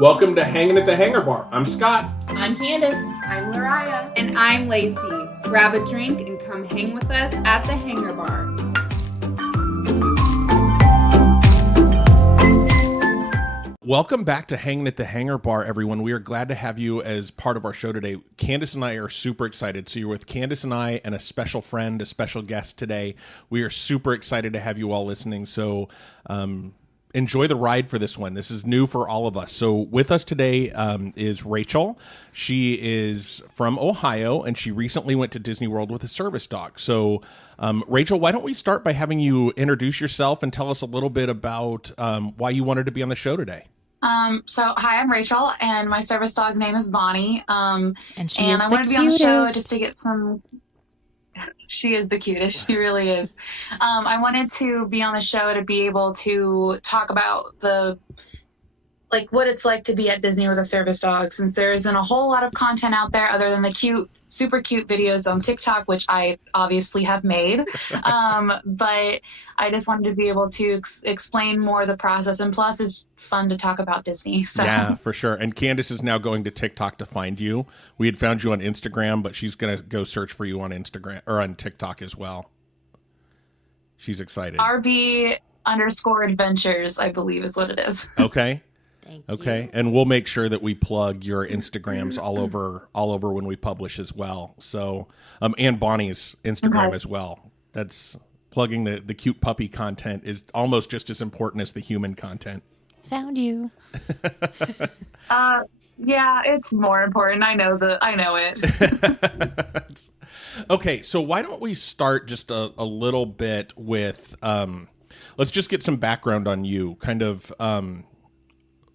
Welcome to Hanging at the Hangar Bar. I'm Scott. I'm Candace. I'm Lariah. And I'm Lacey. Grab a drink and come hang with us at the Hangar Bar. Welcome back to Hanging at the Hangar Bar, everyone. We are glad to have you as part of our show today. Candace and I are super excited. So you're with Candace and I and a special friend, a special guest today. We are super excited to have you all listening. So enjoy the ride for this one. This is new for all of us. So with us today is Rachel. She is from Ohio, and she recently went to Disney World with a service dog. So Rachel, why don't we start by having you introduce yourself and tell us a little bit about why you wanted to be on the show today. Hi, I'm Rachel, and my service dog's name is Bonnie. And I wanted to be on the show just to get some. She is the cutest. She really is. I wanted to be on the show to be able to talk about what it's like to be at Disney with a service dog, since there isn't a whole lot of content out there other than the super cute videos on TikTok, which I obviously have made. But I just wanted to be able to explain more the process, and plus it's fun to talk about Disney. So. Yeah, for sure. And Candace is now going to TikTok to find you. We had found you on Instagram, but she's going to go search for you on Instagram or on TikTok as well. She's excited. RB_adventures, I believe is what it is. Okay. Thank you. Okay, and we'll make sure that we plug your Instagrams all over when we publish as well. So, and Bonnie's Instagram as well. That's plugging the cute puppy content is almost just as important as the human content. Found you. Yeah, it's more important. I know it. Okay, so why don't we start just a little bit with let's just get some background on you. Kind of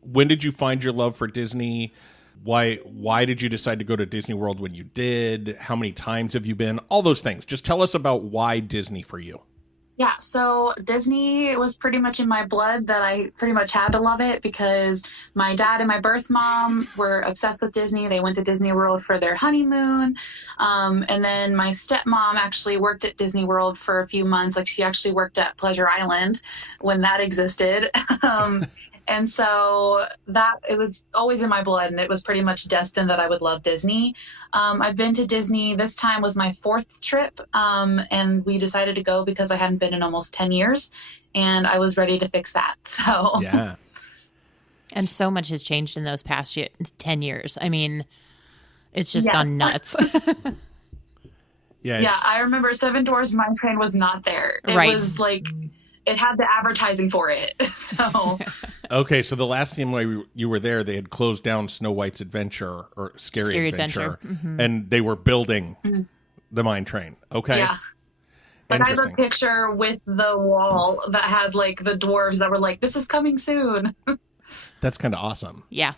when did you find your love for Disney? Why did you decide to go to Disney World when you did? How many times have you been? All those things. Just tell us about why Disney for you. Yeah, so Disney was pretty much in my blood, that I pretty much had to love it because my dad and my birth mom were obsessed with Disney. They went to Disney World for their honeymoon. And then my stepmom actually worked at Disney World for a few months. Like, she actually worked at Pleasure Island when that existed. And so it was always in my blood, and it was pretty much destined that I would love Disney. I've been to Disney. This time was my 4th trip, and we decided to go because I hadn't been in almost 10 years, and I was ready to fix that. So yeah. And so much has changed in those past 10 years. I mean, it's just gone nuts. Yeah, I remember Seven Dwarfs Mine Train was not there. It was like... It had the advertising for it. So okay, so the last time you were there, they had closed down Snow White's Adventure or Scary Adventure. Mm-hmm. And they were building the mine train. Okay. Yeah. But I have a picture with the wall that had like the dwarves that were like, "This is coming soon." That's kind of awesome. Yeah.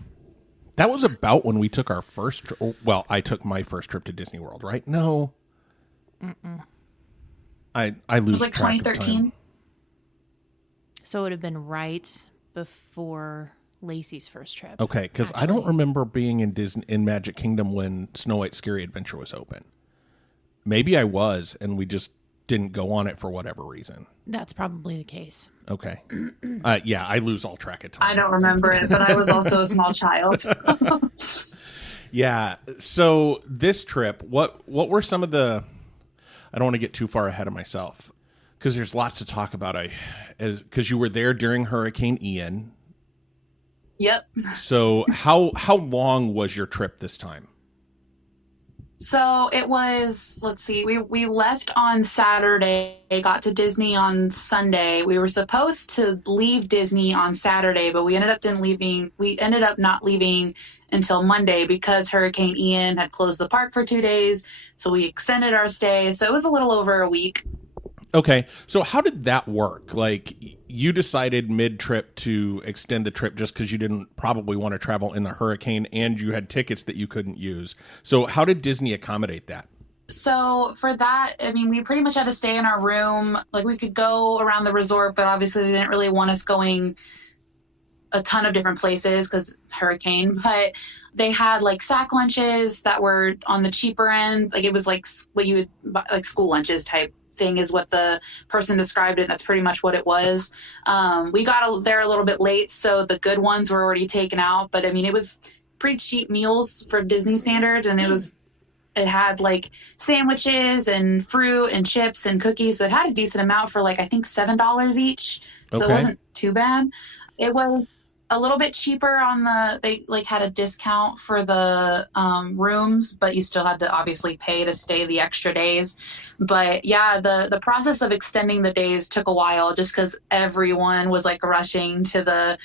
That was about when we took our first. Well, I took my first trip to Disney World, right? No. I lose it was like track 2013. of time. So it would have been right before Lacey's first trip. Okay, because I don't remember being in Magic Kingdom when Snow White's Scary Adventure was open. Maybe I was, and we just didn't go on it for whatever reason. That's probably the case. Okay. Yeah, I lose all track of time. I don't remember it, but I was also a small child. Yeah. So this trip, what were some of the? I don't want to get too far ahead of myself, because there's lots to talk about. Because you were there during Hurricane Ian. Yep. So how long was your trip this time? So it was, let's see, we left on Saturday, got to Disney on Sunday. We were supposed to leave Disney on Saturday, but we ended up not leaving until Monday because Hurricane Ian had closed the park for 2 days. So we extended our stay. So it was a little over a week. Okay. So how did that work? Like, you decided mid-trip to extend the trip just because you didn't probably want to travel in the hurricane, and you had tickets that you couldn't use. So how did Disney accommodate that? So for that, I mean, we pretty much had to stay in our room. Like, we could go around the resort, but obviously they didn't really want us going a ton of different places because hurricane. But they had like sack lunches that were on the cheaper end. Like, it was like what you would buy, like school lunches type thing is what the person described it. And that's pretty much what it was. We got there a little bit late, so the good ones were already taken out. But I mean, it was pretty cheap meals for Disney standards, and it had like sandwiches and fruit and chips and cookies. So it had a decent amount for like, I think $7 each. So Okay. it wasn't too bad. It was a little bit cheaper they like had a discount for the rooms, but you still had to obviously pay to stay the extra days. But yeah, the process of extending the days took a while just because everyone was like rushing to the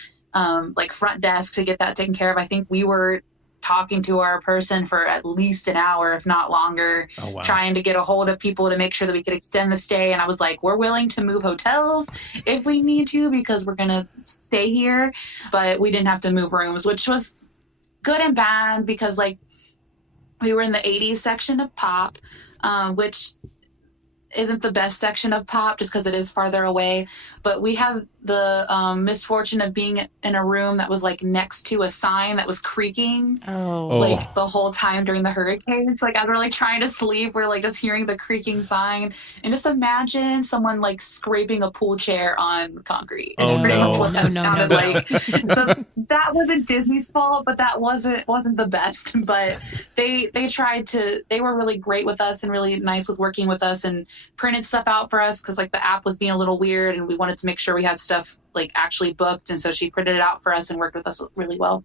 like front desk to get that taken care of. I think we were talking to our person for at least an hour, if not longer, Oh, wow. trying to get a hold of people to make sure that we could extend the stay. And I was like, we're willing to move hotels if we need to, because we're going to stay here. But we didn't have to move rooms, which was good and bad because like we were in the 80s section of Pop, which isn't the best section of Pop just because it is farther away. But we have the misfortune of being in a room that was like next to a sign that was creaking Oh. like the whole time during the hurricanes. Like as we're like trying to sleep, we're like just hearing the creaking sign, and just imagine someone like scraping a pool chair on concrete. It's Oh, pretty no. much what that No, no, sounded no. like. So that wasn't Disney's fault, but that wasn't the best. But they were really great with us and really nice with working with us and printed stuff out for us because like the app was being a little weird and we wanted to make sure we had stuff like actually booked, and so she printed it out for us and worked with us really well.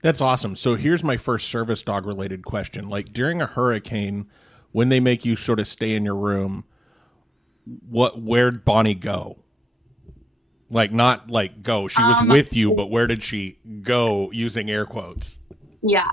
That's awesome. So here's my first service dog related question. Like during a hurricane, when they make you sort of stay in your room, where'd Bonnie go? Like not like go. She was with you, but where did she go, using air quotes? Yeah.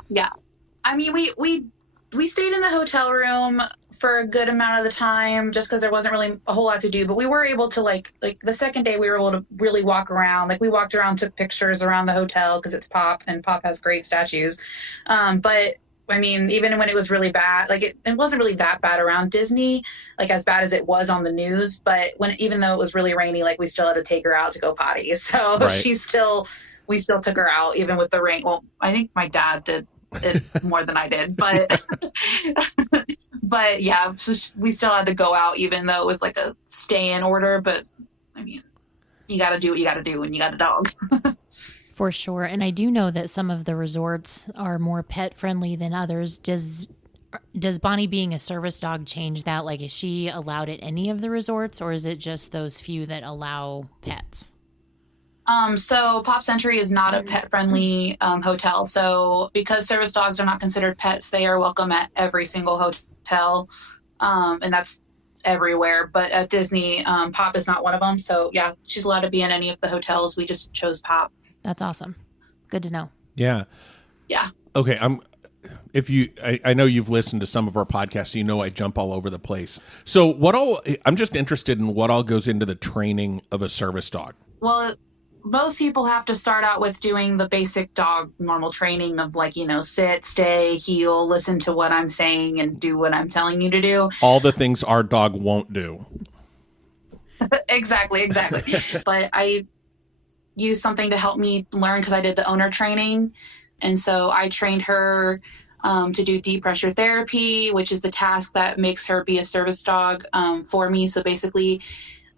I mean, we stayed in the hotel room for a good amount of the time just because there wasn't really a whole lot to do, but we were able to like the second day we were able to really walk around. Like we walked around, took pictures around the hotel because it's Pop and Pop has great statues. But I mean, even when it was really bad, like it wasn't really that bad around Disney, like as bad as it was on the news. But even though it was really rainy, like we still had to take her out to go potty. So Right. we still took her out even with the rain. Well, I think my dad did it more than I did, but but yeah, we still had to go out even though it was like a stay in order. But I mean, you got to do what you got to do when you got a dog. For sure. And I do know that some of the resorts are more pet friendly than others. Does Bonnie being a service dog change that? Like, is she allowed at any of the resorts, or is it just those few that allow pets? So Pop Century is not a pet friendly hotel. So because service dogs are not considered pets, they are welcome at every single hotel. And that's everywhere. But at Disney, Pop is not one of them. So yeah, she's allowed to be in any of the hotels. We just chose Pop. That's awesome. Good to know. Yeah. Yeah. Okay. I know you've listened to some of our podcasts, so you know I jump all over the place. So I'm just interested in what all goes into the training of a service dog. Well, most people have to start out with doing the basic dog normal training of like, sit, stay, heel, listen to what I'm saying and do what I'm telling you to do. All the things our dog won't do. Exactly. But I used something to help me learn because I did the owner training. And so I trained her to do deep pressure therapy, which is the task that makes her be a service dog for me. So basically,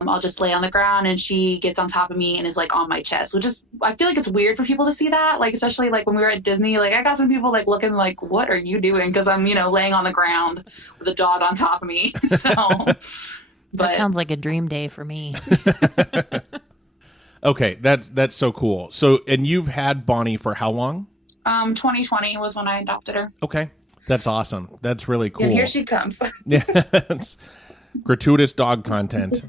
I'll just lay on the ground and she gets on top of me and is like on my chest, which is, I feel like it's weird for people to see that. Like, especially like when we were at Disney, like I got some people like looking like, what are you doing? Cause I'm, laying on the ground with a dog on top of me. So, That but sounds like a dream day for me. Okay. That's so cool. So, and you've had Bonnie for how long? 2020 was when I adopted her. Okay. That's awesome. That's really cool. Yeah, here she comes. Yeah. It's gratuitous dog content.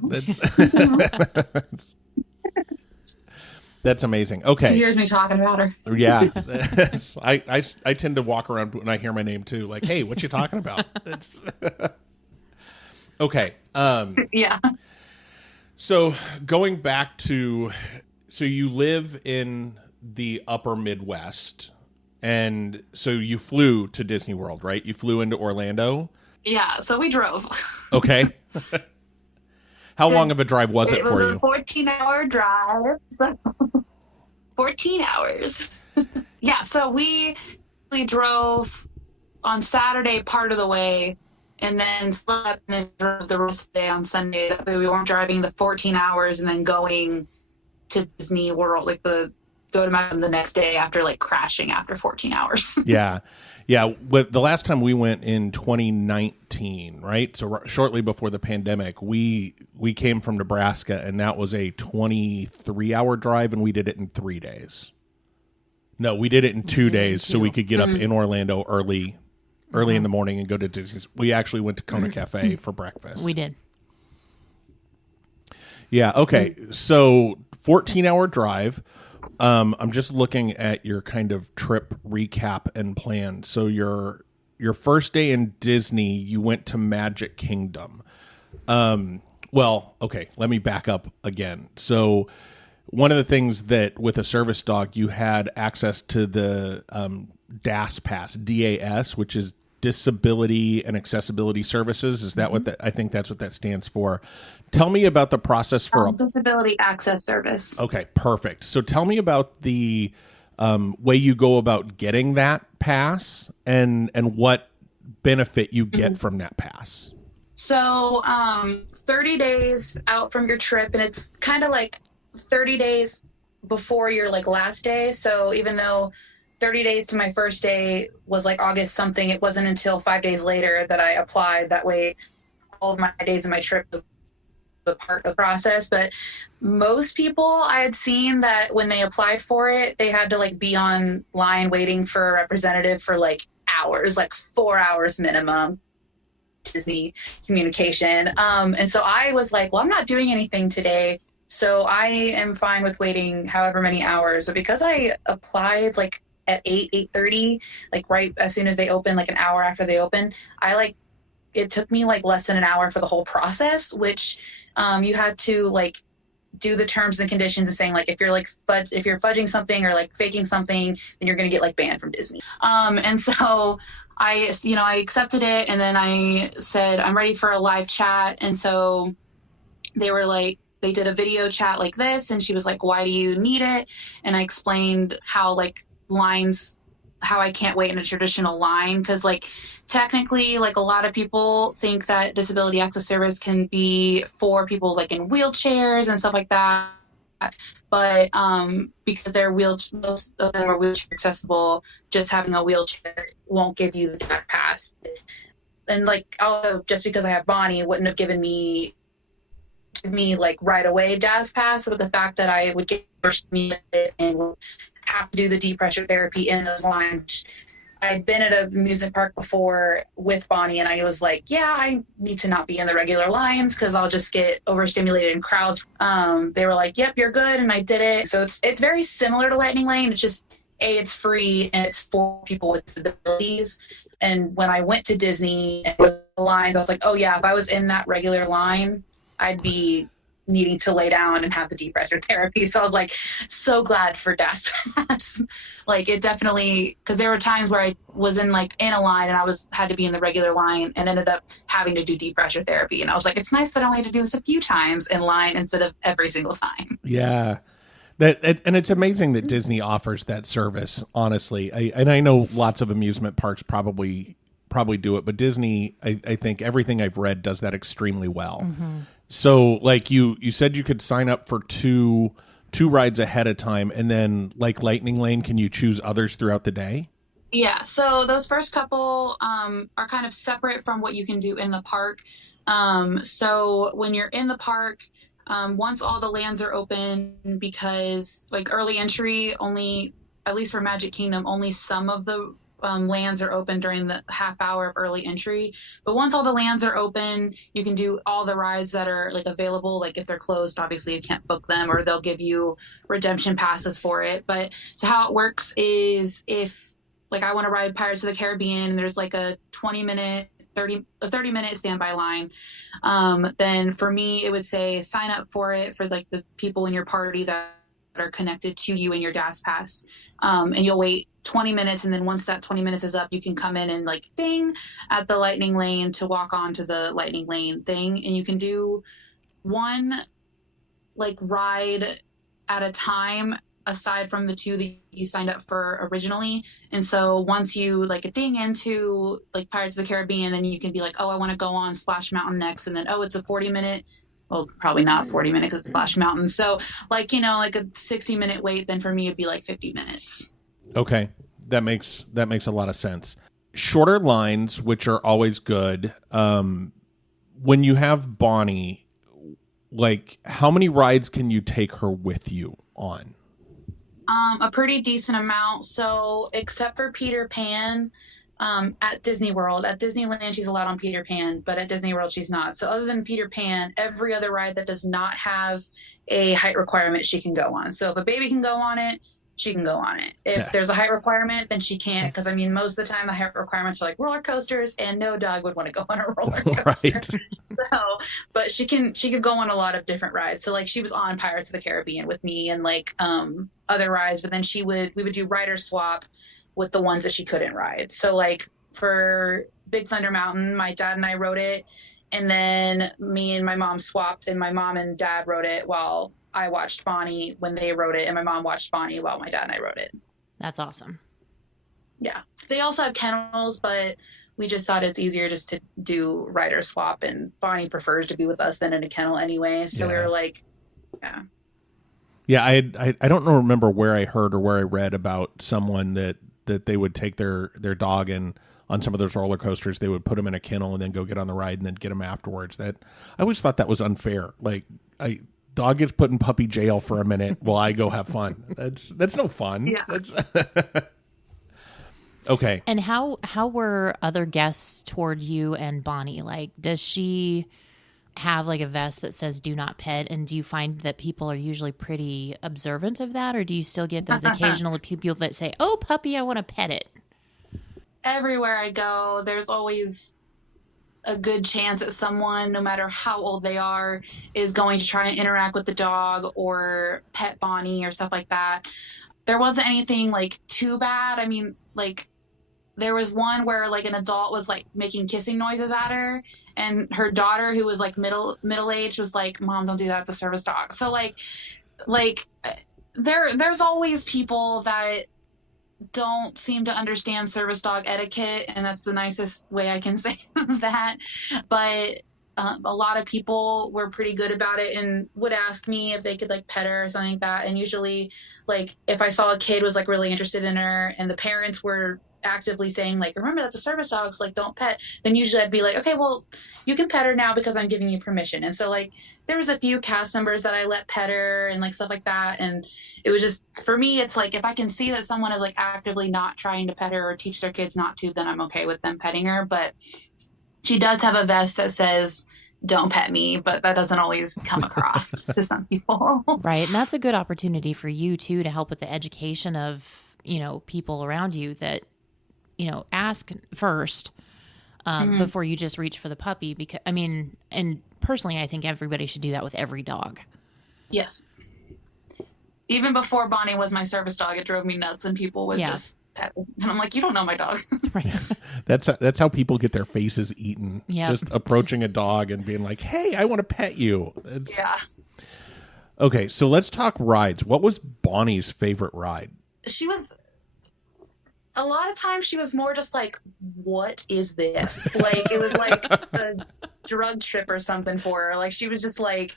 That's amazing. She Okay. hears me talking about her. Yeah. I tend to walk around when I hear my name too. Like, hey, what you talking about? Okay. Yeah. So going back to, so you live in the upper Midwest, and so you flew to Disney World, right? You flew into Orlando. Yeah. So we drove. Okay. How long of a drive was it It for was you? a 14-hour drive. So 14 hours. Yeah. So we drove on Saturday part of the way, and then slept and then drove the rest of the day on Sunday. That way we weren't driving the 14 hours and then going to Disney World, like go to my the next day after like crashing after 14 hours. Yeah. Yeah. But the last time we went in 2019, right? So shortly before the pandemic, we came from Nebraska, and that was a 23-hour drive, and we did it in 3 days. No, we did it in 2 days, so we could get up in Orlando early in the morning and go to Disney's. We actually went to Kona Cafe for breakfast. We did. Yeah. Okay. So 14-hour drive. I'm just looking at your kind of trip recap and plan. So your first day in Disney, you went to Magic Kingdom. Well, okay, let me back up again. So one of the things that with a service dog, you had access to the DAS pass, DAS, which is Disability and Accessibility Services. Is that what that? I think that's what that stands for. Tell me about the process for Disability Access Service. Okay, perfect. So tell me about the way you go about getting that pass and what benefit you get from that pass. So 30 days out from your trip, and it's kind of like 30 days before your like last day. So even though 30 days to my first day was like August something, it wasn't until 5 days later that I applied. That way all of my days of my trip was a part of the process. But most people I had seen that when they applied for it, they had to like be on line waiting for a representative for like hours, like 4 hours minimum. Disney communication. And so I was like, well, I'm not doing anything today, so I am fine with waiting however many hours. But because I applied like at 8:30, like right as soon as they open, like an hour after they open, it took me like less than an hour for the whole process, which you had to like do the terms and conditions of saying like if you're fudging something or like faking something, then you're gonna get like banned from Disney. And so I accepted it, and then I said I'm ready for a live chat. And so they did a video chat like this, and she was like, why do you need it? And I explained how I can't wait in a traditional line, because like technically like a lot of people think that disability access service can be for people like in wheelchairs and stuff like that, but because most of them are wheelchair accessible, just having a wheelchair won't give you the DAS pass. And like just because I have Bonnie, it wouldn't have give me like right away DAS pass, but the fact that I would get stimulated and would have to do the deep pressure therapy in those lines. I'd been at a amusement park before with Bonnie, and I was like, yeah, I need to not be in the regular lines because I'll just get overstimulated in crowds. They were like, yep, you're good, and I did it. So it's very similar to Lightning Lane. It's just, it's free, and it's for people with disabilities. And when I went to Disney and with the lines, I was like, oh yeah, if I was in that regular line, I'd be needing to lay down and have the deep pressure therapy. So I was like, so glad for DAS pass. Like it definitely, because there were times where I was in a line and I had to be in the regular line and ended up having to do deep pressure therapy. And I was like, it's nice that I only had to do this a few times in line instead of every single time. Yeah. And it's amazing that Disney offers that service, honestly. I know lots of amusement parks probably do it, but Disney, I think everything I've read does that extremely well. Mm-hmm. So like you said you could sign up for two rides ahead of time, and then like Lightning Lane, can you choose others throughout the day? Yeah, so those first couple are kind of separate from what you can do in the park. So when you're in the park, once all the lands are open, because like early entry only, at least for Magic Kingdom, only some of the lands are open during the half hour of early entry. But once all the lands are open, you can do all the rides that are like available. Like if they're closed, obviously you can't book them, or they'll give you redemption passes for it. But so how it works is if like I want to ride Pirates of the Caribbean and there's like a 30-minute standby line, then for me it would say sign up for it for like the people in your party that are connected to you in your DAS pass, and you'll wait 20 minutes, and then once that 20 minutes is up, you can come in and like ding at the Lightning Lane to walk on to the Lightning Lane thing, and you can do one like ride at a time aside from the two that you signed up for originally. And so once you like a ding into like Pirates of the Caribbean, then you can be like, oh, I want to go on Splash Mountain next. And then, oh, it's a 40-minute, well, probably not 40 minutes because it's Splash Mountain. So like, like a 60-minute wait, then for me, it'd be like 50 minutes. Okay. That makes a lot of sense. Shorter lines, which are always good. When you have Bonnie, like how many rides can you take her with you on? A pretty decent amount. So except for Peter Pan, at Disney World, at Disneyland, she's allowed on Peter Pan, but at Disney World, she's not. So other than Peter Pan, every other ride that does not have a height requirement, she can go on. So if a baby can go on it, she can go on it. If there's a height requirement, then she can't. Because I mean, most of the time the height requirements are like roller coasters, and no dog would want to go on a roller coaster. Right. So, but she could go on a lot of different rides. So like she was on Pirates of the Caribbean with me and like other rides, but then we would do rider swap with the ones that she couldn't ride. So like for Big Thunder Mountain, my dad and I rode it, and then me and my mom swapped, and my mom and dad rode it while I watched Bonnie when they rode it, and my mom watched Bonnie while my dad and I rode it. That's awesome. Yeah. They also have kennels, but we just thought it's easier just to do rider swap, and Bonnie prefers to be with us than in a kennel anyway. So we were like, yeah. Yeah, I don't remember where I heard or where I read about someone that they would take their dog and on some of those roller coasters, they would put him in a kennel and then go get on the ride and then get him afterwards. That I always thought that was unfair. Like dog gets put in puppy jail for a minute while I go have fun. That's no fun. Yeah. That's okay. And how were other guests toward you and Bonnie? Like, does she have like a vest that says "Do not pet"? And do you find that people are usually pretty observant of that, or do you still get those occasional people that say, "Oh, puppy, I want to pet it"? Everywhere I go, there's always a good chance that someone, no matter how old they are, is going to try and interact with the dog or pet Bonnie or stuff like that. There wasn't anything like too bad. I mean, like there was one where like an adult was like making kissing noises at her, and her daughter, who was like middle-aged, was like, "Mom, don't do that. It's a service dog." So like there's always people that don't seem to understand service dog etiquette, and that's the nicest way I can say that. But a lot of people were pretty good about it and would ask me if they could like pet her or something like that. And usually, like if I saw a kid was like really interested in her and the parents were actively saying like, "Remember, that's a service dog, so like don't pet," then usually I'd be like, "Okay, well, you can pet her now because I'm giving you permission." And so like there was a few cast members that I let pet her and like stuff like that. And it was just, for me, it's like if I can see that someone is like actively not trying to pet her or teach their kids not to, then I'm okay with them petting her. But she does have a vest that says "Don't pet me," but that doesn't always come across to some people. Right. And that's a good opportunity for you too, to help with the education of, people around you that, ask first before you just reach for the puppy. Because and personally, I think everybody should do that with every dog. Yes. Even before Bonnie was my service dog, it drove me nuts, and people would just pet me. And I'm like, "You don't know my dog." Right. That's how people get their faces eaten. Yep. Just approaching a dog and being like, "Hey, I want to pet you." Yeah. Okay, so let's talk rides. What was Bonnie's favorite ride? A lot of times she was more just like, "What is this?" Like it was like a drug trip or something for her. Like she was just like,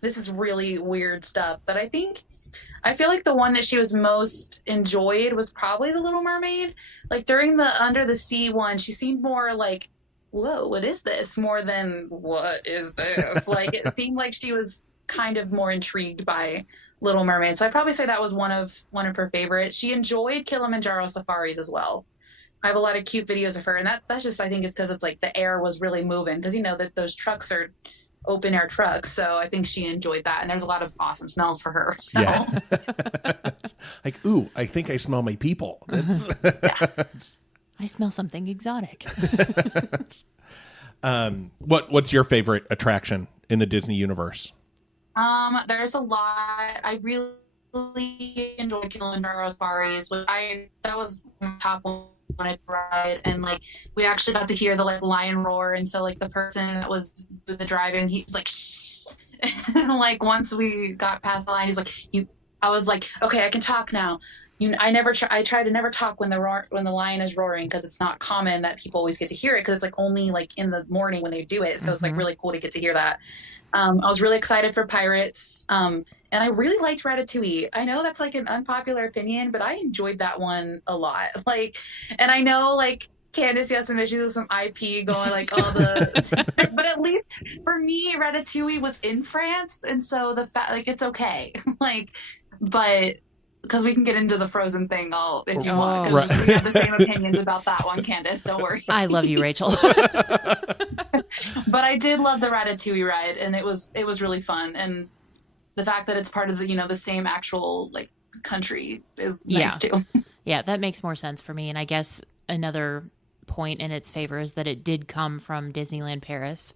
"This is really weird stuff." But I feel like the one that she was most enjoyed was probably the Little Mermaid. Like during the Under the Sea one, she seemed more like, "Whoa, what is this?" more than "What is this?" Like it seemed like she was kind of more intrigued by Little Mermaid. So I'd probably say that was one of her favorites. She enjoyed Kilimanjaro safaris as well. I have a lot of cute videos of her, and that's just, I think it's because it's like the air was really moving, because that those trucks are open air trucks. So I think she enjoyed that, and there's a lot of awesome smells for her. So. Yeah. Like, ooh, I think I smell my people. That's I smell something exotic. What's your favorite attraction in the Disney universe? There's a lot. I really enjoyed Kilimanjaro safaris, that was my top one I wanted to ride. And like we actually got to hear the like lion roar, and so like the person that was doing the driving, he was like, "Shh." And like once we got past the line, he's like, I was like, okay, I can talk now. I try to never talk when the lion is roaring, because it's not common that people always get to hear it, because it's like only like in the morning when they do it. So it's like really cool to get to hear that. I was really excited for Pirates. And I really liked Ratatouille. I know that's like an unpopular opinion, but I enjoyed that one a lot. Like, and I know like Candace, yes, some issues with some IP going like all the, but at least for me, Ratatouille was in France, and so the fact like it's okay, like, but because we can get into the Frozen thing all if you want, because we have the same opinions about that one, Candace. Don't worry. I love you, Rachel. But I did love the Ratatouille ride, and it was really fun, and the fact that it's part of the the same actual like country is nice too. Yeah, that makes more sense for me. And I guess another point in its favor is that it did come from Disneyland Paris.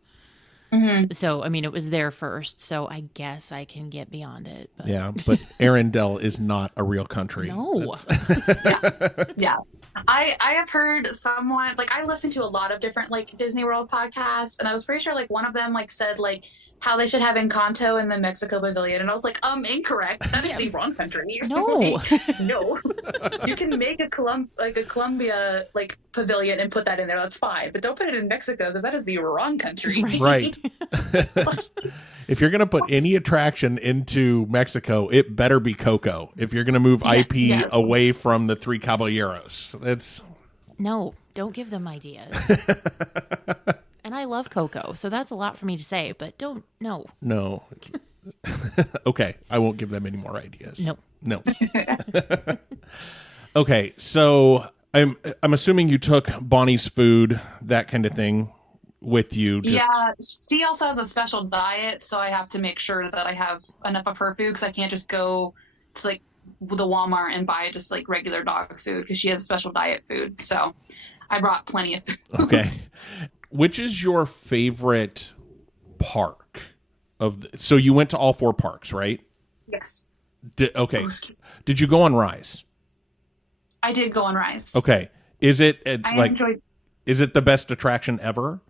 So, I mean, it was there first, so I guess I can get beyond it. But. Yeah, but Arendelle is not a real country. No. Yeah. I have heard someone, like, I listen to a lot of different, like, Disney World podcasts, and I was pretty sure, like, one of them, like, said, like, how they should have Encanto in the Mexico Pavilion, and I was like, incorrect. That is the wrong country. No. No. You can make a Colombia, like, pavilion and put that in there. That's fine. But don't put it in Mexico, because that is the wrong country. Right. If you're going to put any attraction into Mexico, it better be Coco. If you're going to move IP away from the Three Caballeros, that's... No, don't give them ideas. And I love Coco, so that's a lot for me to say, but don't, no. No. Okay, I won't give them any more ideas. No. Okay, so I'm assuming you took Bonnie's food, that kind of thing, with you. Yeah, she also has a special diet, so I have to make sure that I have enough of her food, because I can't just go to like the Walmart and buy just like regular dog food, because she has a special diet food. So I brought plenty of food. Okay. Which is your favorite park so you went to all 4 parks, right? Yes. Okay. Did you go on Rise? I did go on Rise. Okay. Is it is it the best attraction ever?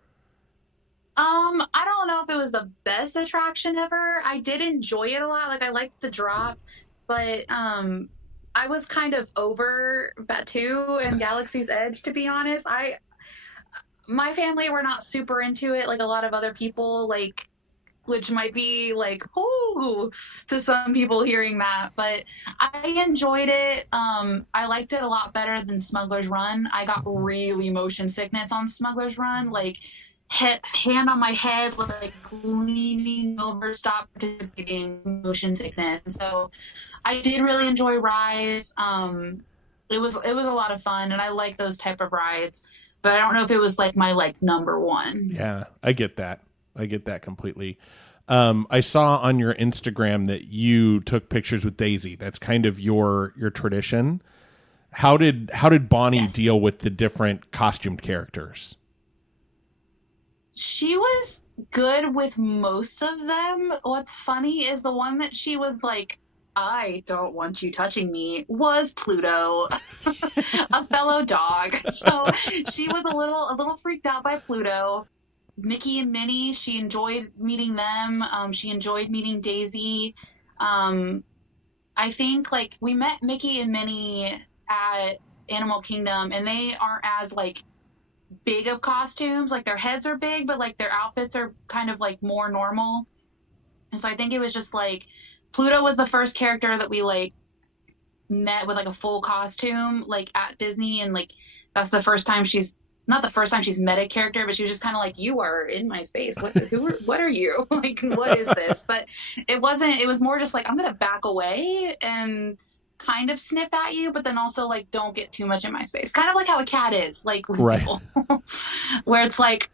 I don't know if it was the best attraction ever. I did enjoy it a lot. Like, I liked the drop, but I was kind of over Batuu and Galaxy's Edge, to be honest. My family were not super into it, like a lot of other people, like, which might be like, ooh, to some people hearing that, but I enjoyed it. I liked it a lot better than Smuggler's Run. I got really motion sickness on Smuggler's Run, like hand on my head, like leaning over, stop participating, motion sickness. So I did really enjoy Rise. It was a lot of fun, and I like those type of rides. But I don't know if it was like my like number one. Yeah, I get that. I get that completely. I saw on your Instagram that you took pictures with Daisy. That's kind of your tradition. How did Bonnie deal with the different costumed characters? She was good with most of them. What's funny is the one that she was like, I don't want you touching me, was Pluto, a fellow dog. So she was a little freaked out by Pluto. Mickey and Minnie, she enjoyed meeting them. She enjoyed meeting Daisy. I think like we met Mickey and Minnie at Animal Kingdom, and they aren't as like big of costumes. Like, their heads are big, but like their outfits are kind of like more normal. And so I think it was just like Pluto was the first character that we like met with like a full costume like at Disney, and like that's the first time she's not the first time she's met a character, but she was just kind of like, you are in my space. What are you? Like, what is this? But it was more just like, I'm going to back away and kind of sniff at you, but then also like, don't get too much in my space. Kind of like how a cat is, like with people, where it's like,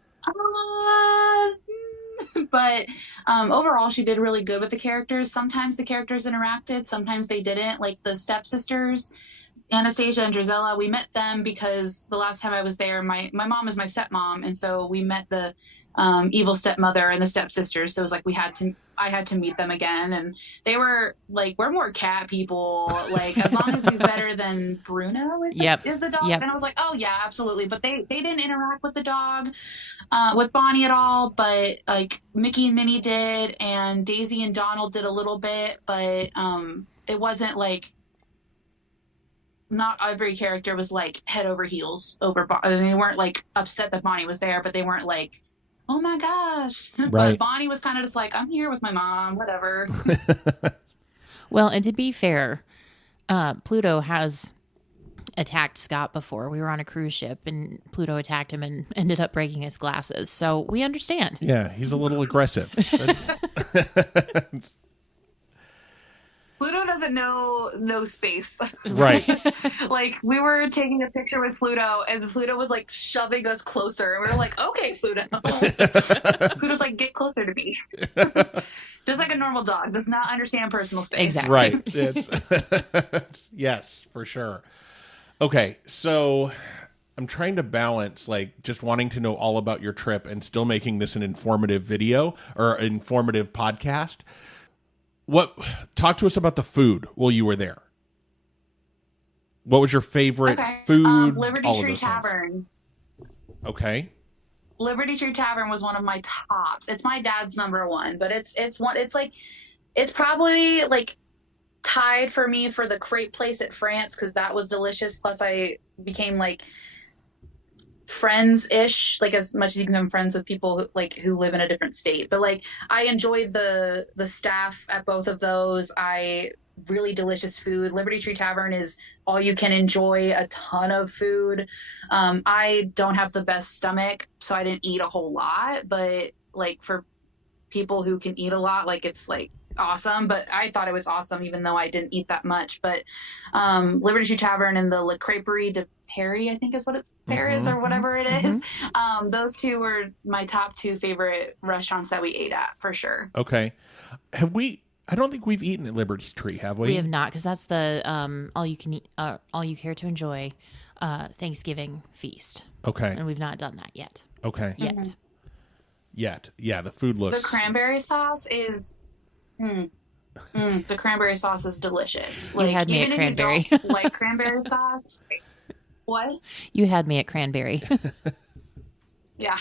but overall she did really good with the characters. Sometimes the characters interacted, sometimes they didn't. Like the stepsisters, Anastasia and Drizella, we met them because the last time I was there, my mom is my stepmom, and so we met the evil stepmother and the stepsisters. So it was like I had to meet them again, and they were like, we're more cat people. Like, as long as he's better than Bruno is the dog. Yep. And I was like, oh yeah, absolutely. But they didn't interact with the dog, with Bonnie at all. But like Mickey and Minnie did, and Daisy and Donald did a little bit. But it wasn't like, not every character was like head over heels over Bonnie. I mean, they weren't like upset that Bonnie was there, but they weren't like, oh my gosh. Right. But Bonnie was kind of just like, I'm here with my mom, whatever. Well, and to be fair, Pluto has attacked Scott before. We were on a cruise ship and Pluto attacked him and ended up breaking his glasses. So we understand. Yeah, he's a little aggressive. That's, Pluto doesn't know no space. right. Like, we were taking a picture with Pluto, and Pluto was like shoving us closer, and we were like, okay, Pluto. Pluto's like, get closer to me. Just like a normal dog, does not understand personal space. Exactly. Right. It's, yes, for sure. Okay, so I'm trying to balance like just wanting to know all about your trip and still making this an informative video or informative podcast. Talk to us about the food while you were there. What was your favorite food? Liberty all of Tree those things. Tavern. Okay. Liberty Tree Tavern was one of my tops. It's my dad's number one, but it's probably like tied for me for the crepe place at France, because that was delicious. Plus I became like friends-ish, like as much as you can become friends with people who live in a different state. But like, I enjoyed the staff at both of those. Really delicious food. Liberty Tree Tavern is all you can enjoy, a ton of food. I don't have the best stomach, so I didn't eat a whole lot, but like for people who can eat a lot, like it's like awesome. But I thought it was awesome even though I didn't eat that much. But Liberty Tree Tavern and the La Crêperie de Paris, I think is what it's Paris or whatever it is. Those two were my top two favorite restaurants that we ate at, for sure. Okay. I don't think we've eaten at Liberty Tree, have we? We have not, because that's the all you can eat, all you care to enjoy Thanksgiving feast. Okay. And we've not done that yet. Okay. Yet. Yeah, the food looks... The cranberry sauce is... the cranberry sauce is delicious. You had me at cranberry. If you don't like cranberry sauce... What? You had me at cranberry. Yeah.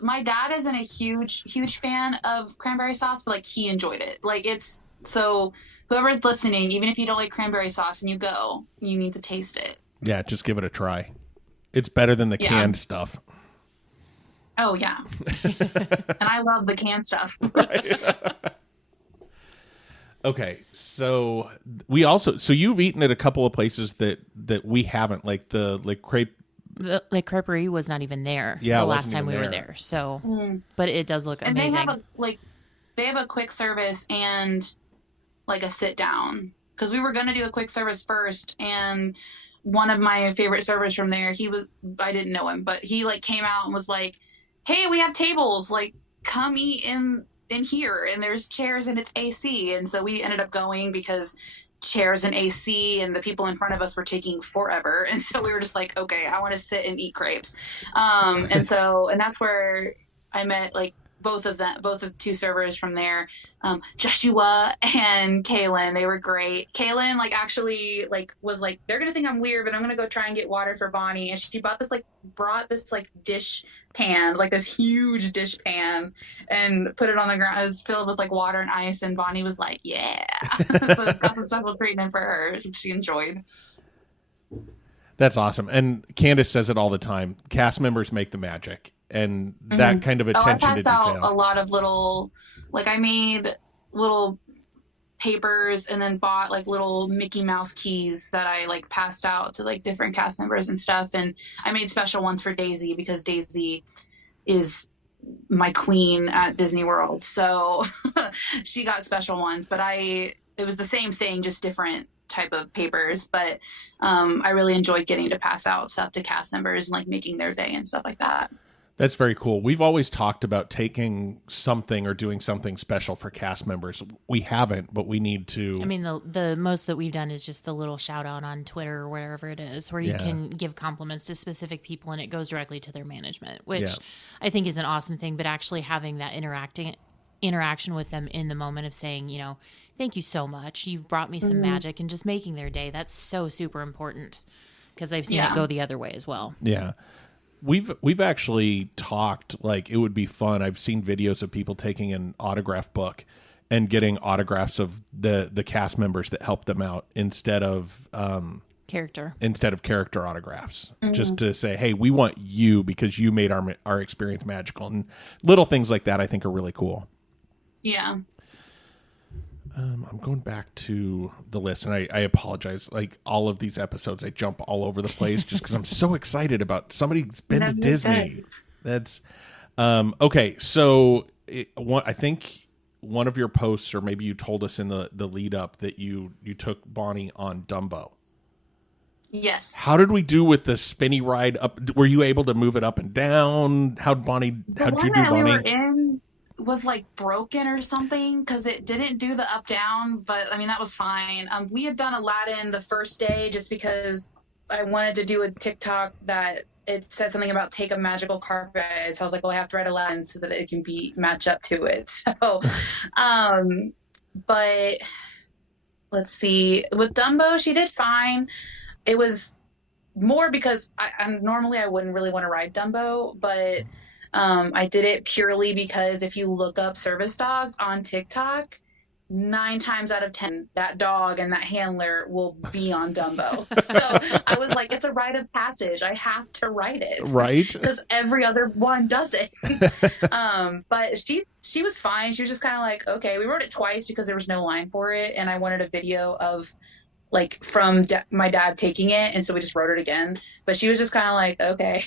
My dad isn't a huge fan of cranberry sauce, but like he enjoyed it. Like it's, so whoever's listening, even if you don't like cranberry sauce and you go, you need to taste it. Yeah, just give it a try. It's better than the canned stuff. Oh yeah. And I love the canned stuff. Okay, so you've eaten at a couple of places that we haven't, like the crepe. The Crêperie was not even there the last time we were there. So, but it does look and amazing. They have a quick service and like a sit down, because we were going to do a quick service first, and one of my favorite servers from there, I didn't know him, but he like came out and was like, hey, we have tables, like come eat in here, and there's chairs and it's AC. And so we ended up going because chairs and AC and the people in front of us were taking forever. And so we were just like, okay, I want to sit and eat crepes. And that's where I met like both of the two servers from there, Joshua and Kaylin. They were great. Kaylin actually was like, they're gonna think I'm weird, but I'm gonna go try and get water for Bonnie. And she brought this dish pan, this huge dish pan, and put it on the ground. It was filled with water and ice, and Bonnie was like, yeah. So got some special treatment for her. She enjoyed. That's awesome. And Candace says it all the time. Cast members make the magic. And that kind of attention to detail. I passed out a lot of little, I made little papers and then bought little Mickey Mouse keys that I passed out to different cast members and stuff. And I made special ones for Daisy because Daisy is my queen at Disney World. So she got special ones, but it was the same thing, just different type of papers. But I really enjoyed getting to pass out stuff to cast members and making their day and stuff like that. That's very cool. We've always talked about taking something or doing something special for cast members. We haven't, but we need to. I mean, the most that we've done is just the little shout out on Twitter or wherever it is, where you can give compliments to specific people and it goes directly to their management, which I think is an awesome thing. But actually having that interaction with them in the moment of saying, thank you so much. You've brought me some magic, and just making their day. That's so super important, because I've seen it go the other way as well. Yeah. We've actually talked it would be fun. I've seen videos of people taking an autograph book and getting autographs of the cast members that helped them out instead of character autographs, just to say, hey, we want you because you made our experience magical. And little things like that I think are really cool. Yeah. I'm going back to the list, and I apologize. Like, all of these episodes, I jump all over the place just because I'm so excited about somebody's been to Disney. That's okay. So I think one of your posts, or maybe you told us in the lead up, that you took Bonnie on Dumbo. Yes. How did we do with the spinny ride up? Were you able to move it up and down? How'd you do, Bonnie? We were in was like broken or something because it didn't do the up down, but I mean that was fine. We had done Aladdin the first day just because I wanted to do a TikTok that it said something about take a magical carpet, so I was like, well, I have to write Aladdin so that it can match up to it. So but let's see, with Dumbo she did fine. It was more because normally I wouldn't really want to ride Dumbo, but I did it purely because if you look up service dogs on TikTok, 9 times out of 10, that dog and that handler will be on Dumbo. So I was like, it's a rite of passage. I have to ride it. Right. Because every other one does it. But she was fine. She was just kind of like, okay, we wrote it twice because there was no line for it. And I wanted a video of like from my dad taking it. And so we just wrote it again. But she was just kind of like, okay.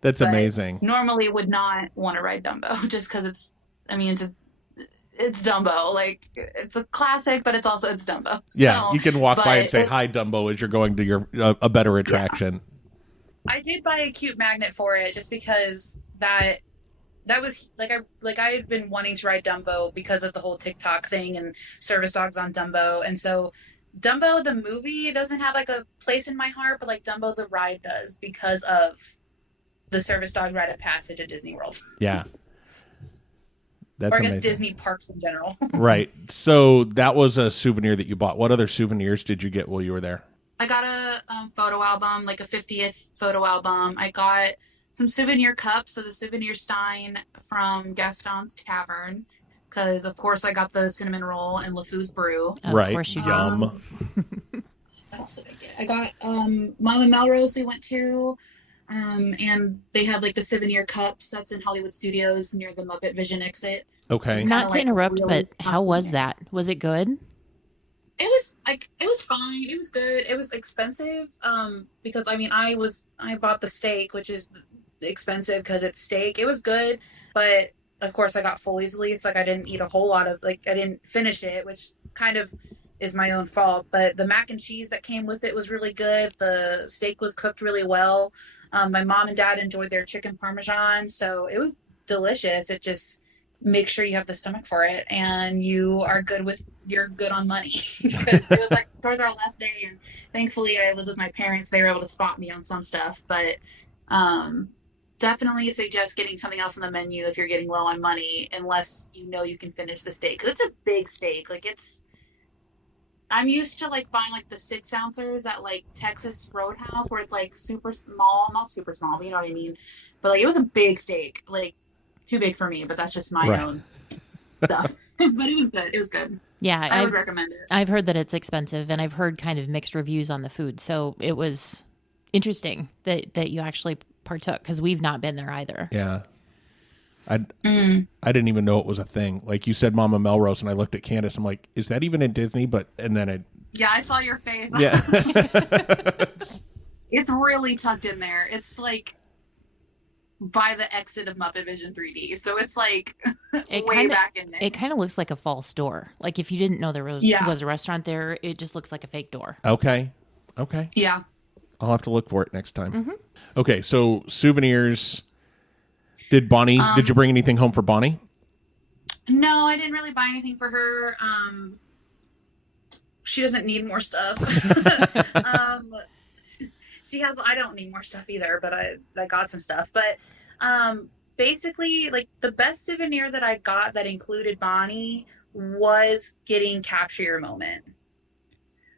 That's amazing. Normally would not want to ride Dumbo just because it's Dumbo. Like, it's a classic, but it's Dumbo. Yeah, so, you can walk by and say hi, Dumbo, as you're going to a better attraction. Yeah. I did buy a cute magnet for it just because that was I had been wanting to ride Dumbo because of the whole TikTok thing and service dogs on Dumbo, and so Dumbo the movie doesn't have like a place in my heart, but like Dumbo the ride does because of the service dog rite of passage at Disney World. Yeah. That's or I guess amazing. Disney parks in general. Right. So that was a souvenir that you bought. What other souvenirs did you get while you were there? I got a photo album, like a 50th photo album. I got some souvenir cups, so the souvenir stein from Gaston's Tavern, because of course I got the cinnamon roll and LeFou's brew. Of course you did. Yum. What else did I get? I got Mama Melrose we went to. And they had like the souvenir cups that's in Hollywood Studios near the Muppet Vision exit. Okay. Not to like interrupt, really but how was that? Was it good? It was fine. It was good. It was expensive. Because I mean, I bought the steak, which is expensive because it's steak. It was good, but of course I got full easily. It's like I didn't eat a whole lot of I didn't finish it, which kind of is my own fault. But the mac and cheese that came with it was really good. The steak was cooked really well. My mom and dad enjoyed their chicken parmesan, so it was delicious. It just make sure you have the stomach for it, and you're good on money. Because it was like towards our last day, and thankfully I was with my parents. They were able to spot me on some stuff, but definitely suggest getting something else on the menu if you're getting low on money, unless you know you can finish the steak. Because it's a big steak. I'm used to like buying like the 6 ounces at like Texas Roadhouse where it's like super small, not super small, but you know what I mean. But like it was a big steak, like too big for me, but that's just my own stuff. But it was good. It was good. Yeah, I would recommend it. I've heard that it's expensive, and I've heard kind of mixed reviews on the food. So it was interesting that you actually partook because we've not been there either. Yeah. I didn't even know it was a thing. Like you said, Mama Melrose, and I looked at Candace. I'm like, is that even in Disney? Yeah, I saw your face. Yeah. It's really tucked in there. It's like by the exit of Muppet Vision 3D. So it's like back in there. It kind of looks like a false door. Like if you didn't know there was a restaurant there, it just looks like a fake door. Okay. Yeah. I'll have to look for it next time. Mm-hmm. Okay, so souvenirs. Did you bring anything home for Bonnie? No, I didn't really buy anything for her. She doesn't need more stuff. I don't need more stuff either, but I got some stuff. But basically, like the best souvenir that I got that included Bonnie was getting Capture Your Moment.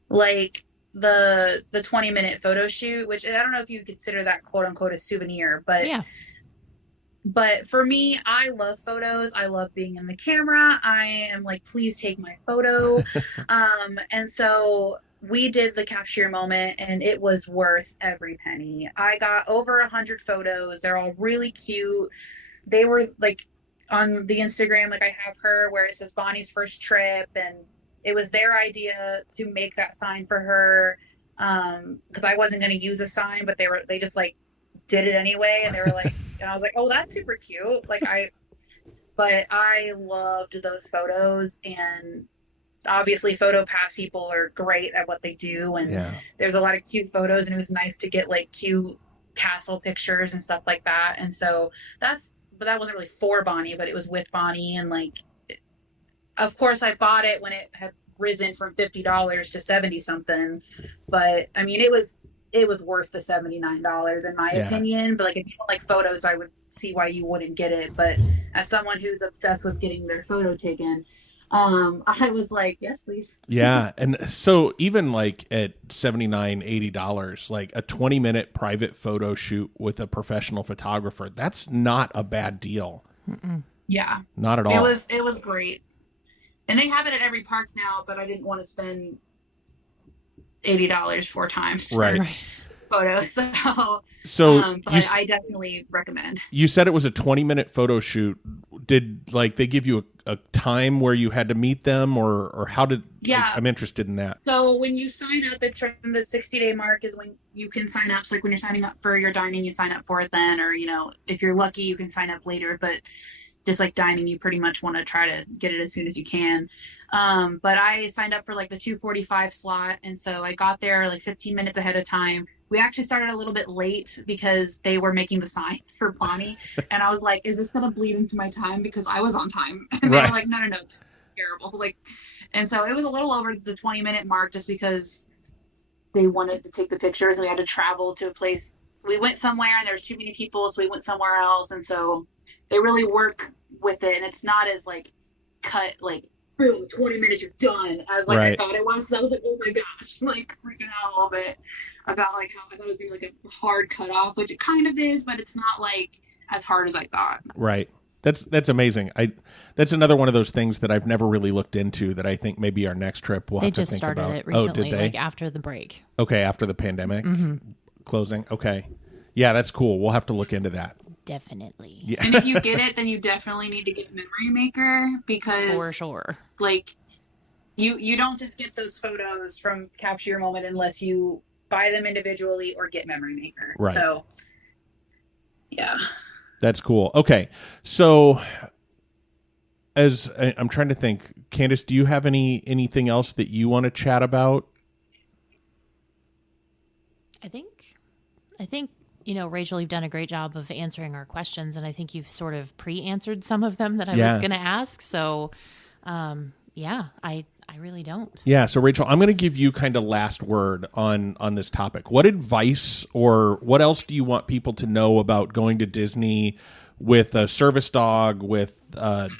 Like the 20-minute photo shoot, which I don't know if you consider that quote unquote a souvenir, but yeah. But for me, I love photos. I love being in the camera. I am like, please take my photo. And so we did the capture your moment, and it was worth every penny. I got over 100 photos. They're all really cute. They were like on the Instagram, like I have her where it says Bonnie's first trip, and it was their idea to make that sign for her. Because I wasn't going to use a sign, but they just like did it anyway, and they were like, and I was like, oh, that's super cute. But I loved those photos, and obviously PhotoPass people are great at what they do, and there's a lot of cute photos, and it was nice to get like cute castle pictures and stuff like that. And so but that wasn't really for Bonnie, but it was with Bonnie. And like, of course I bought it when it had risen from $50 to 70 something, but I mean, it was worth the $79 in my opinion. But like, if you don't like photos, I would see why you wouldn't get it. But as someone who's obsessed with getting their photo taken, I was like, yes, please. Yeah. And so even like at $79, $80, like a 20-minute private photo shoot with a professional photographer, that's not a bad deal. Yeah, not at all. It was great. And they have it at every park now, but I didn't want to spend $80 four times for photos. But I definitely recommend. You said it was a 20-minute photo shoot. Did like they give you a time where you had to meet them, or how did? Yeah, I'm interested in that. So when you sign up, it's from the 60-day mark is when you can sign up. So like when you're signing up for your dining, you sign up for it then, or if you're lucky, you can sign up later. But just like dining, you pretty much want to try to get it as soon as you can. But I signed up for like the 2:45 slot. And so I got there like 15 minutes ahead of time. We actually started a little bit late because they were making the sign for Bonnie. And I was like, is this going to bleed into my time? Because I was on time. And they were like, no, terrible. And so it was a little over the 20-minute mark just because they wanted to take the pictures, and we had to travel to a place. We went somewhere and there was too many people, so we went somewhere else. And so they really work with it, and it's not as like cut, like boom, 20 minutes you're done, as like I thought it was. So I was like, oh my gosh, like freaking out a little bit about like how I thought it was gonna be like a hard cutoff, which it kind of is, but it's not like as hard as I thought. Right. That's amazing. That's another one of those things that I've never really looked into that I think maybe our next trip we'll have to think about. They just started it recently, like after the break. Okay, after the pandemic closing. Okay. Yeah, that's cool. We'll have to look into that. Definitely. Yeah. And if you get it, then you definitely need to get Memory Maker, because for sure, like you don't just get those photos from Capture Your Moment unless you buy them individually or get Memory Maker. Right. So yeah. That's cool. Okay. So as I'm trying to think, Candace, do you have anything else that you want to chat about? I think, Rachel, you've done a great job of answering our questions, and I think you've sort of pre-answered some of them that I was going to ask. So, I really don't. Yeah. So, Rachel, I'm going to give you kind of last word on this topic. What advice or what else do you want people to know about going to Disney with a service dog, with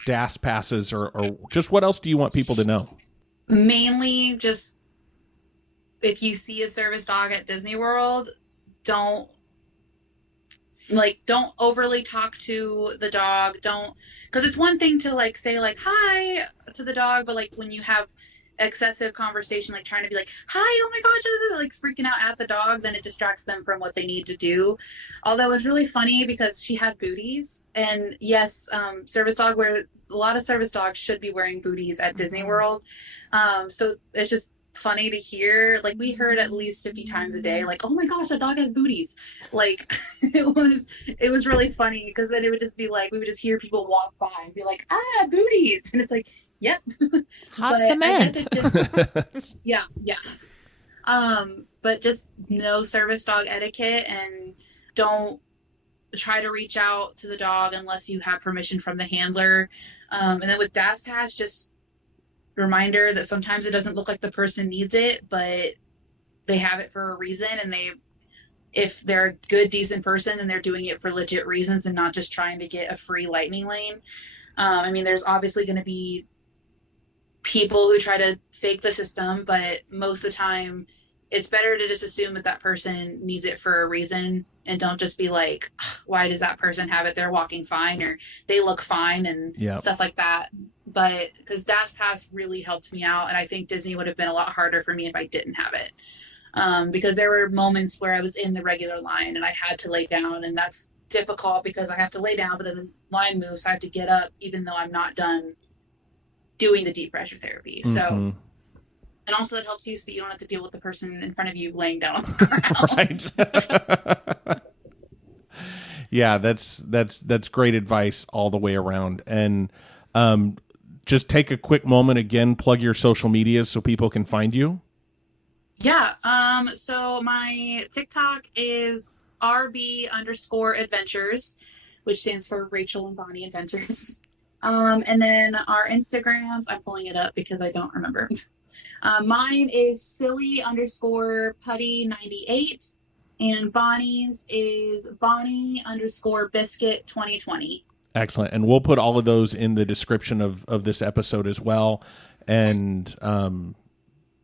DAS passes, or just what else do you want people to know? Mainly just if you see a service dog at Disney World, don't overly talk to the dog. Because it's one thing to like say like hi to the dog, but like when you have excessive conversation, like trying to be like hi, oh my gosh, like freaking out at the dog, then it distracts them from what they need to do. Although it was really funny because she had booties, and yes, service dog, where a lot of service dogs should be wearing booties at Disney World. So it's just funny to hear. Like we heard at least 50 times a day, like, oh my gosh, a dog has booties. Like it was really funny, because then it would just be like, we would just hear people walk by and be like, booties, and it's like, yep. Hot cement. yeah. But just know service dog etiquette, and don't try to reach out to the dog unless you have permission from the handler. And then with DAS Pass, just reminder that sometimes it doesn't look like the person needs it, but they have it for a reason, and if they're a good, decent person, then they're doing it for legit reasons and not just trying to get a free lightning lane. I mean, there's obviously going to be people who try to fake the system, but most of the time it's better to just assume that person needs it for a reason and don't just be like, why does that person have it? They're walking fine, or they look fine, and stuff like that. But because DashPass really helped me out, and I think Disney would have been a lot harder for me if I didn't have it. Because there were moments where I was in the regular line and I had to lay down, and that's difficult because I have to lay down, but then the line moves, so I have to get up even though I'm not done doing the deep pressure therapy. So, and also it helps you so that you don't have to deal with the person in front of you laying down on the ground. Right. Yeah, that's great advice all the way around. And just take a quick moment again, plug your social medias so people can find you. Yeah. So my TikTok is RB_adventures, which stands for Rachel and Bonnie Adventures. And then our Instagrams, I'm pulling it up because I don't remember. Mine is silly_putty98, and Bonnie's is Bonnie_biscuit2020. Excellent. And we'll put all of those in the description of this episode as well. And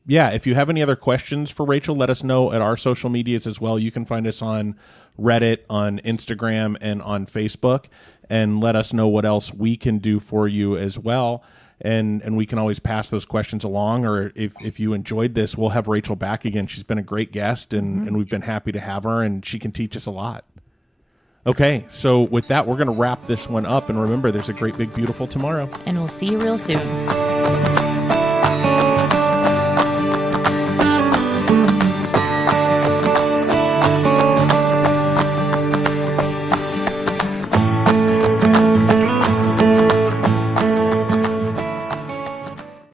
yeah, if you have any other questions for Rachel, let us know at our social medias as well. You can find us on Reddit, on Instagram, and on Facebook, and let us know what else we can do for you as well. And we can always pass those questions along, or if you enjoyed this, we'll have Rachel back again. She's been a great guest, and we've been happy to have her, and she can teach us a lot. Okay, so with that, we're going to wrap this one up. And remember, there's a great, big, beautiful tomorrow. And we'll see you real soon.